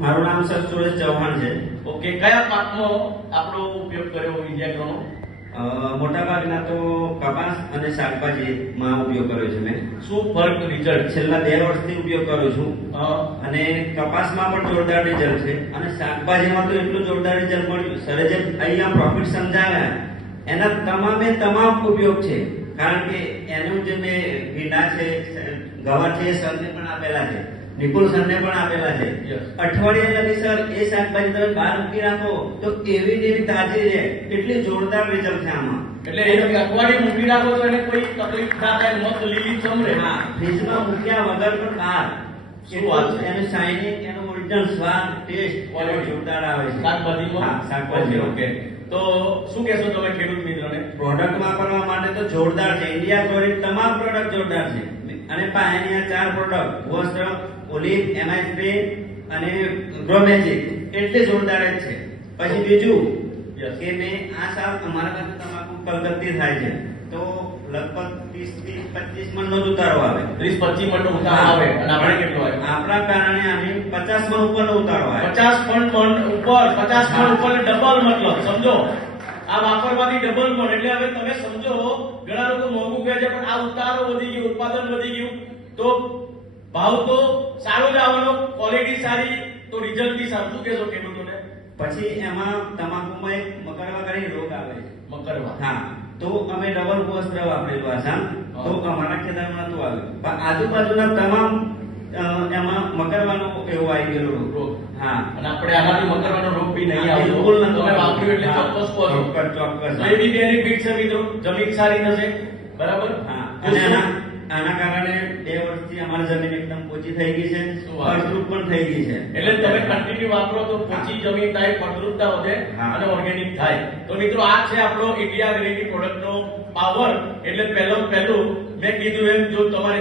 મારું નામ સર સુરેશ ચૌહાણ છે. ઓકે, કયા પાકમાં આપણો ઉપયોગ કર્યો વિદ્યાગ્રહનો? મોટાભાગના તો કપાસ અને શાકભાજીમાં ઉપયોગ કર્યો છે મેં. શું ફર્ક રિઝલ્ટ? છેલ્લા 2 વર્ષથી ઉપયોગ કરું છું અને કપાસમાં પણ જોરદાર રિઝલ્ટ છે અને શાકભાજીમાં તો એટલું જોરદાર રિઝલ્ટ મળ્યું. સરે જે અહીંયા પ્રોફિટ સમજાવ્યા એના તમામ ઉપયોગ છે. કારણ કે એનું જે મેં ભીંડા છે, ગવાર છે, સરને પણ આપેલા છે, નિપુલ સરને પણ આપેલા છે. અઠવાડિયા લગી સર એ શાકભાજી તમે બહાર મૂકી રાખો તો એવી ને એવી તાજી રહે. એટલી જોરદાર રિઝલ્ટ છે આમાં. એટલે એ અઠવાડિયે મૂકી રાખો તો એને કોઈ તકલીફ ના થાય, મસ્ત લીલી ચમરે. હા, ફ્રીજમાં મૂક્યા વગર પણ બહાર શું વાત છે? એનું શાઇનિંગ, એનો ઓરિજિનલ સ્વાદ, ટેસ્ટ ક્વોલિટી જોરદાર આવે છે શાકભાજીમાં. હા, શાકભાજી. ઓકે, તો શું કહેશો તમે ખેડૂત મિત્રોને? પ્રોડક્ટ વાપરવા માટે તો જોરદાર છે. ઇન્ડિયા ગ્રોરી તમામ પ્રોડક્ટ જોરદાર છે અને પાયનિયર 4 પ્રોડક્ટ વસ્ત્ર, ઓલિવ, એમઆઈ સ્પ્રે અને ગ્રોમેજિક એટલી જોરદાર જ છે. પછી બીજું કે મેં આ સાલ અમારા પાસે તમાકુ કલકત્તી થાય છે તો લગભગ 30 થી 25 મણનો જ ઉતારો આવે. 30-25 મણનો ઉતારો આવે અને આપણે કેટલો આવે? આપણા કારણે આને 50 મણ ઉપરનો ઉતારો આવે. 50 મણ ઉપર, 50 મણ ઉપર ડબલ, મતલબ સમજો આ વાપરવાથી ડબલ મણ. એટલે હવે તમે સમજો, ઘણા લોકો મોંઘું કહે છે પણ આ ઉતારો વધી ગયો, ઉત્પાદન વધી ગયું તો ભાવ તો સારો જ આવવાનો, ક્વોલિટી સારી તો રિઝલ્ટ બી સારું. શું કહેશો ખેડૂતોને? પછી એમાં તમાકુમાં એક મકરવા કરીને રોગ આવે છે. મકરવા? હા, તો અમે ડબલ વસ્ત્ર વાપરેલું આસામ તો અમારા ખેતરમાં નતું આવ્યું પણ આજુબાજુના તમામ એમાં મકરવાનો એવો આવી ગયેલો રોગ. હા, અને આપણે આનાથી મકરવાનો રોગ બી નહીં આવ્યો. બિલકુલ નતો. તમે વાપર્યું એટલે ચોક્કસ કહો છો. ચોક્કસ. એ બી બેનિફિટ છે મિત્રો, જમીન સારી થશે. બરાબર? હા, અને આના કારણે 2 વર્ષથી અમારી જમીન એકદમ પોચી થઈ ગઈ છે, ફળદ્રુપ પણ થઈ ગઈ છે. એટલે તમે કન્ટિન્યુ વાપરો તો પોચી જમીન થાય, ફળદ્રુપતા વધે અને ઓર્ગેનિક થાય. તો મિત્રો આ છે આપણો ઇન્ડિયા ગ્રીન પ્રોડક્ટનો પાવર. એટલે પહેલું મેં કીધું એમ, જો તમારે